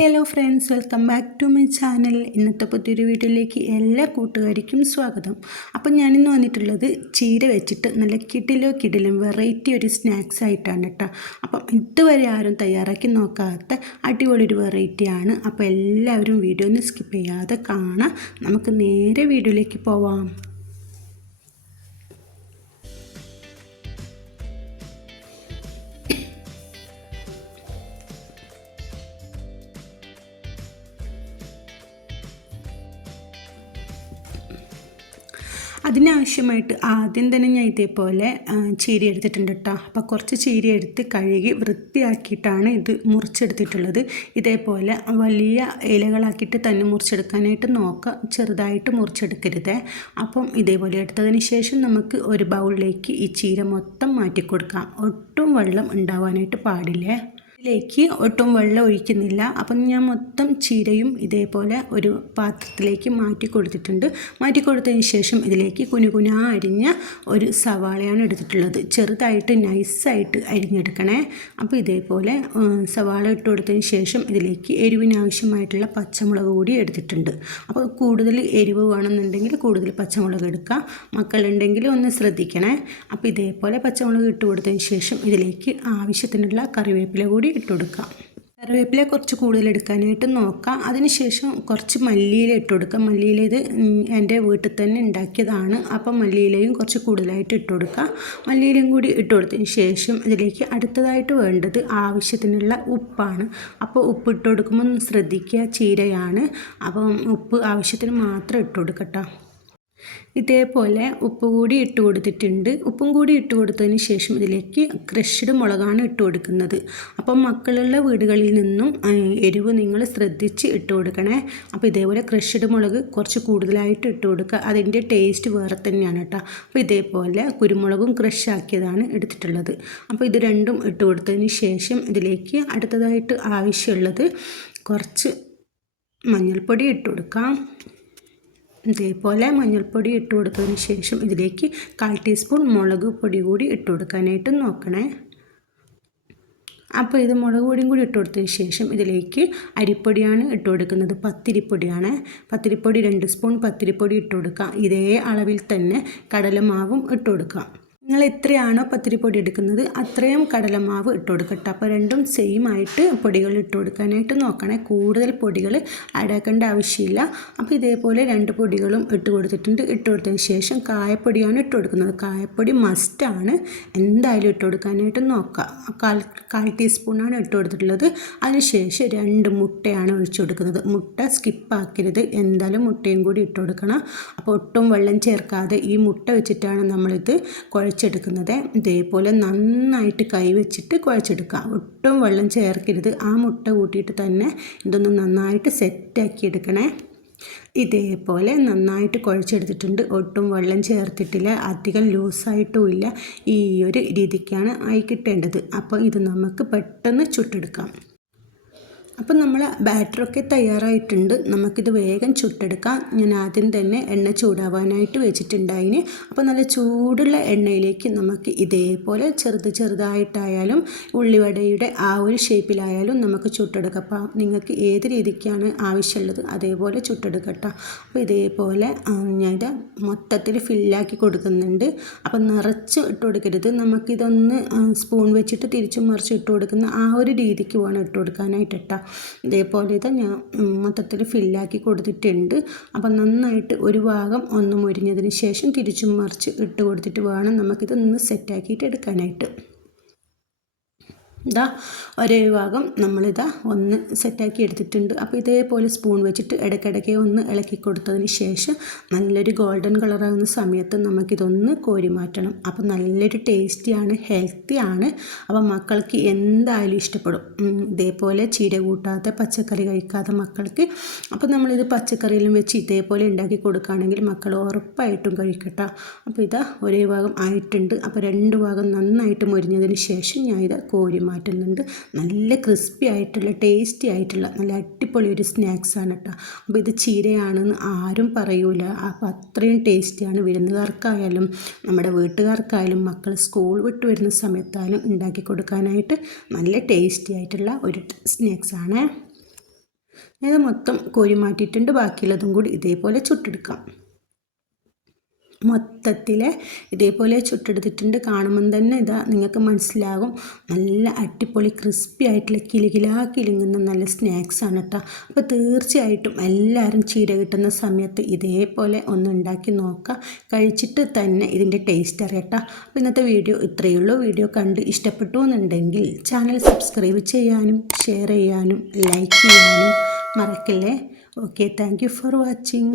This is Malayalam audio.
Hello friends welcome back to my channel. ഇന്നത്തെ പുതിയൊരു വീഡിയോയിലേക്ക് എല്ലാ കൂട്ടുകാർക്കും സ്വാഗതം. അപ്പം ഞാനിന്ന് വന്നിട്ടുള്ളത് ചീര വെച്ചിട്ട് നല്ല കിടിലോ കിടിലും വെറൈറ്റി ഒരു സ്നാക്സ് ആയിട്ടാണ് കേട്ടോ. അപ്പം ഇതുവരെ ആരും തയ്യാറാക്കി നോക്കാത്ത അടിപൊളി ഒരു വെറൈറ്റിയാണ് അപ്പോൾ എല്ലാവരും വീഡിയോ ഒന്ന് സ്കിപ്പ് ചെയ്യാതെ കാണാം. നമുക്ക് നേരെ വീഡിയോയിലേക്ക് പോവാം. അതിനാവശ്യമായിട്ട് ആദ്യം തന്നെ ഞാൻ ഇതേപോലെ ചീര എടുത്തിട്ടുണ്ട് കേട്ടോ അപ്പോൾ കുറച്ച് ചീര എടുത്ത് കഴുകി വൃത്തിയാക്കിയിട്ടാണ് ഇത് മുറിച്ചെടുത്തിട്ടുള്ളത്. ഇതേപോലെ വലിയ ഇലകളാക്കിയിട്ട് തന്നെ മുറിച്ചെടുക്കാനായിട്ട് നോക്കുക ചെറുതായിട്ട് മുറിച്ചെടുക്കരുത്. അപ്പം ഇതേപോലെ എടുത്തതിന് ശേഷം നമുക്ക് ഒരു ബൗളിലേക്ക് ഈ ചീര മൊത്തം മാറ്റി കൊടുക്കാം ഒട്ടും വെള്ളം ഉണ്ടാവാനായിട്ട് പാടില്ലേ? ഇതിലേക്ക് ഒട്ടും വെള്ളം ഒഴിക്കുന്നില്ല. അപ്പം ഞാൻ മൊത്തം ചീരയും ഇതേപോലെ ഒരു പാത്രത്തിലേക്ക് മാറ്റി കൊടുത്തിട്ടുണ്ട്. മാറ്റി കൊടുത്തതിന് ശേഷം ഇതിലേക്ക് കുനുകുന അരിഞ്ഞ ഒരു സവാളയാണ് എടുത്തിട്ടുള്ളത്. ചെറുതായിട്ട് നൈസായിട്ട് അരിഞ്ഞെടുക്കണേ. അപ്പോൾ ഇതേപോലെ സവാള ഇട്ട് കൊടുത്തതിന് ശേഷം ഇതിലേക്ക് എരിവിനാവശ്യമായിട്ടുള്ള പച്ചമുളക് കൂടി എടുത്തിട്ടുണ്ട്. അപ്പോൾ കൂടുതൽ എരിവ് വേണമെന്നുണ്ടെങ്കിൽ കൂടുതൽ പച്ചമുളക് എടുക്കാം. മക്കളുണ്ടെങ്കിൽ ഒന്ന് ശ്രദ്ധിക്കണേ. അപ്പോൾ ഇതേപോലെ പച്ചമുളക് ഇട്ട് കൊടുത്തതിന് ശേഷം ഇതിലേക്ക് ആവശ്യത്തിനുള്ള കറിവേപ്പില കൂടി കൂടി ഇട്ട് കറിവേപ്പില കുറച്ച് കൂടുതൽ എടുക്കാനായിട്ട് നോക്കാം. അതിനുശേഷം കുറച്ച് മല്ലിയില ഇട്ട് കൊടുക്കാം. മല്ലിയില ഇത് എന്റെ വീട്ടിൽ തന്നെ ഉണ്ടാക്കിയതാണ്. അപ്പം മല്ലിയിലയും കുറച്ച് കൂടുതലായിട്ട് ഇട്ട് കൊടുക്കാം. മല്ലിയിലയും കൂടി ഇട്ട് കൊടുത്തതിന് ശേഷം ഇതിലേക്ക് അടുത്തതായിട്ട് വേണ്ടത് ആവശ്യത്തിനുള്ള ഉപ്പാണ്. അപ്പോൾ ഉപ്പ് ഇട്ട് കൊടുക്കുമ്പോൾ ശ്രദ്ധിക്കുക. ചീരയാണ്. അപ്പം ഉപ്പ് ആവശ്യത്തിന് മാത്രം ഇട്ട് കൊടുക്കട്ടോ. ഇതേപോലെ ഉപ്പ് കൂടി ഇട്ട് കൊടുത്തിട്ടുണ്ട്. ഉപ്പും കൂടി ഇട്ട് കൊടുത്തതിന് ശേഷം ഇതിലേക്ക് ക്രഷ്ഡ് മുളകാണ് ഇട്ട് കൊടുക്കുന്നത്. അപ്പം മക്കളുള്ള വീടുകളിൽ നിന്നും എരിവ് നിങ്ങൾ ശ്രദ്ധിച്ച് ഇട്ട് കൊടുക്കണേ. അപ്പോൾ ഇതേപോലെ ക്രഷ്ഡ് മുളക് കുറച്ച് കൂടുതലായിട്ട് ഇട്ട് കൊടുക്കുക. അതിന്റെ ടേസ്റ്റ് വേറെ തന്നെയാണ് കേട്ടോ. അപ്പോൾ ഇതേപോലെ കുരുമുളകും ക്രഷ് ആക്കിയതാണ് എടുത്തിട്ടുള്ളത്. അപ്പോൾ ഇത് രണ്ടും ഇട്ട് കൊടുത്തതിന് ശേഷം ഇതിലേക്ക് അടുത്തതായിട്ട് ആവശ്യമുള്ളത് കുറച്ച് മഞ്ഞൾപ്പൊടി ഇട്ട് കൊടുക്കാം. ഇതേപോലെ മഞ്ഞൾപ്പൊടി ഇട്ട് കൊടുത്തതിന് ശേഷം ഇതിലേക്ക് കാൽ ടീസ്പൂൺ മുളക് പൊടി കൂടി ഇട്ട് കൊടുക്കാനായിട്ട് നോക്കണേ. അപ്പോൾ ഇത് മുളക് പൊടിയും കൂടി ഇട്ട് കൊടുത്തതിന് ശേഷം ഇതിലേക്ക് അരിപ്പൊടിയാണ് ഇട്ട് കൊടുക്കുന്നത്. പത്തിരിപ്പൊടിയാണ്. പത്തിരിപ്പൊടി രണ്ട് സ്പൂൺ പത്തിരിപ്പൊടി ഇട്ട് കൊടുക്കാം. ഇതേ അളവിൽ തന്നെ കടലമാവും ഇട്ട് കൊടുക്കാം. നിങ്ങൾ എത്രയാണോ പത്തിരിപ്പൊടി എടുക്കുന്നത് അത്രയും കടലമാവ് ഇട്ട് കൊടുക്കട്ടെ. അപ്പോൾ രണ്ടും സെയിം ആയിട്ട് പൊടികൾ ഇട്ട് കൊടുക്കാനായിട്ട് നോക്കണേ. കൂടുതൽ പൊടികൾ ആഡാക്കേണ്ട ആവശ്യമില്ല. അപ്പോൾ ഇതേപോലെ രണ്ട് പൊടികളും ഇട്ട് കൊടുത്തിട്ടുണ്ട്. ഇട്ട് കൊടുത്തതിന് ശേഷം കായപ്പൊടിയാണ് ഇട്ട് കൊടുക്കുന്നത്. കായപ്പൊടി മസ്റ്റാണ് എന്തായാലും ഇട്ട് കൊടുക്കാനായിട്ട് നോക്കാം. കാൽ കാൽ ടീസ്പൂണാണ് ഇട്ട് കൊടുത്തിട്ടുള്ളത്. അതിനുശേഷം രണ്ട് മുട്ടയാണ് ഒഴിച്ചു കൊടുക്കുന്നത്. മുട്ട സ്കിപ്പാക്കരുത് എന്തായാലും മുട്ടയും കൂടി ഇട്ട് കൊടുക്കണം. അപ്പോൾ ഒട്ടും വെള്ളം ചേർക്കാതെ ഈ മുട്ട വെച്ചിട്ടാണ് നമ്മളിത് കുഴച്ച് കുഴച്ചെടുക്കുന്നത്. ഇതേപോലെ നന്നായിട്ട് കൈവച്ചിട്ട് കുഴച്ചെടുക്കുക. ഒട്ടും വെള്ളം ചേർക്കരുത്. ആ മുട്ട കൂട്ടിയിട്ട് തന്നെ ഇതൊന്ന് നന്നായിട്ട് സെറ്റാക്കി എടുക്കണേ. ഇതേപോലെ നന്നായിട്ട് കുഴച്ചെടുത്തിട്ടുണ്ട്. ഒട്ടും വെള്ളം ചേർത്തിട്ടില്ല. അധികം ലൂസായിട്ടും ഇല്ല. ഈ ഒരു രീതിക്കാണ് ആയി കിട്ടേണ്ടത്. അപ്പോൾ ഇത് നമുക്ക് പെട്ടെന്ന് ചുട്ടെടുക്കാം. അപ്പം നമ്മൾ ബാറ്ററൊക്കെ തയ്യാറായിട്ടുണ്ട്. നമുക്കിത് വേഗം ചുട്ടെടുക്കാം. ഞാൻ ആദ്യം തന്നെ എണ്ണ ചൂടാവാനായിട്ട് വെച്ചിട്ടുണ്ടായിന്. അപ്പോൾ നല്ല ചൂടുള്ള എണ്ണയിലേക്ക് നമുക്ക് ഇതേപോലെ ചെറുത് ചെറുതായിട്ടായാലും ഉള്ളിവടയുടെ ആ ഒരു ഷേപ്പിലായാലും നമുക്ക് ചുട്ടെടുക്കാം. അപ്പോൾ നിങ്ങൾക്ക് ഏത് രീതിക്കാണ് ആവശ്യമുള്ളത് അതേപോലെ ചുട്ടെടുക്കട്ടോ അപ്പോൾ ഇതേപോലെ ഞാൻ മൊത്തത്തിൽ ഫില്ലാക്കി കൊടുക്കുന്നുണ്ട്. അപ്പം നിറച്ച് ഇട്ട് കൊടുക്കരുത്. നമുക്കിതൊന്ന് സ്പൂൺ വെച്ചിട്ട് തിരിച്ചും മറിച്ച് ഇട്ട് കൊടുക്കുന്ന ആ ഒരു രീതിക്ക് വേണം ഇട്ട് കൊടുക്കാനായിട്ട് കേട്ടോ. ഇതേപോലെ ഇത് ഞാൻ മൊത്തത്തിൽ ഫില്ലാക്കി കൊടുത്തിട്ടുണ്ട്. അപ്പം നന്നായിട്ട് ഒരു ഭാഗം ഒന്ന് മുരിഞ്ഞതിന് ശേഷം തിരിച്ചും മറിച്ച് ഇട്ട് കൊടുത്തിട്ട് വേണം നമുക്കിത് ഒന്ന് സെറ്റാക്കിയിട്ട് എടുക്കാനായിട്ട്. ഇതാ ഒരേ ഭാഗം നമ്മളിതാ ഒന്ന് സെറ്റാക്കി എടുത്തിട്ടുണ്ട്. അപ്പോൾ ഇതേപോലെ സ്പൂൺ വെച്ചിട്ട് ഇടയ്ക്കിടയ്ക്ക് ഒന്ന് ഇളക്കി കൊടുത്തതിന് ശേഷം നല്ലൊരു ഗോൾഡൻ കളറാകുന്ന സമയത്ത് നമുക്കിതൊന്ന് കോരി മാറ്റണം. അപ്പോൾ നല്ലൊരു ടേസ്റ്റിയാണ് ഹെൽത്തിയാണ് അപ്പോൾ മക്കൾക്ക് എന്തായാലും ഇഷ്ടപ്പെടും. ഇതേപോലെ ചീര കൂട്ടാത്ത പച്ചക്കറി കഴിക്കാത്ത മക്കൾക്ക്. അപ്പോൾ നമ്മളിത് പച്ചക്കറിയിലും വെച്ച് ഇതേപോലെ ഉണ്ടാക്കി കൊടുക്കുകയാണെങ്കിൽ മക്കൾ ഉറപ്പായിട്ടും കഴിക്കട്ടെ. അപ്പോൾ ഇതാ ഒരേ ഭാഗം ആയിട്ടുണ്ട്. അപ്പോൾ രണ്ട് ഭാഗം നന്നായിട്ട് മുരിഞ്ഞതിന് ശേഷം ഞാൻ ഇത് കോരി മാറ്റുന്നുണ്ട് നല്ല ക്രിസ്പി ആയിട്ടുള്ള ടേസ്റ്റി ആയിട്ടുള്ള നല്ല അടിപൊളി ഒരു സ്നാക്സാണ് കേട്ടോ അപ്പോൾ ഇത് ചീരയാണെന്ന് ആരും പറയൂല. അപ്പോൾ അത്രയും ടേസ്റ്റിയാണ് വിരുന്നുകാർക്കായാലും നമ്മുടെ വീട്ടുകാർക്കായാലും മക്കൾ സ്കൂൾ വിട്ട് വരുന്ന സമയത്തായാലും ഉണ്ടാക്കി കൊടുക്കാനായിട്ട് നല്ല ടേസ്റ്റി ആയിട്ടുള്ള ഒരു സ്നാക്സാണ് ഇത് മൊത്തം കോരി മാറ്റിയിട്ടുണ്ട്. ബാക്കിയുള്ളതും കൂടി ഇതേപോലെ ചുട്ടെടുക്കാം. മൊത്തത്തിൽ ഇതേപോലെ ചുട്ടെടുത്തിട്ടുണ്ട്. കാണുമ്പം തന്നെ ഇതാ നിങ്ങൾക്ക് മനസ്സിലാകും. നല്ല അടിപൊളി ക്രിസ്പി ആയിട്ടുള്ള കിലുകിലാ കിലുങ്ങുന്ന നല്ല സ്നാക്സാണ് കേട്ടോ അപ്പോൾ തീർച്ചയായിട്ടും എല്ലാവരും ചീര കിട്ടുന്ന സമയത്ത് ഇതേപോലെ ഒന്ന് ഉണ്ടാക്കി നോക്കുക കഴിച്ചിട്ട് തന്നെ ഇതിന്റെ ടേസ്റ്റ് അറിയട്ടോ അപ്പോൾ ഇന്നത്തെ വീഡിയോ ഇത്രയേ ഉള്ളൂ. വീഡിയോ കണ്ട് ഇഷ്ടപ്പെട്ടു എന്നുണ്ടെങ്കിൽ ചാനൽ സബ്സ്ക്രൈബ് ചെയ്യാനും ഷെയർ ചെയ്യാനും ലൈക്ക് ചെയ്യാനും മറക്കല്ലേ? Okay thank for watching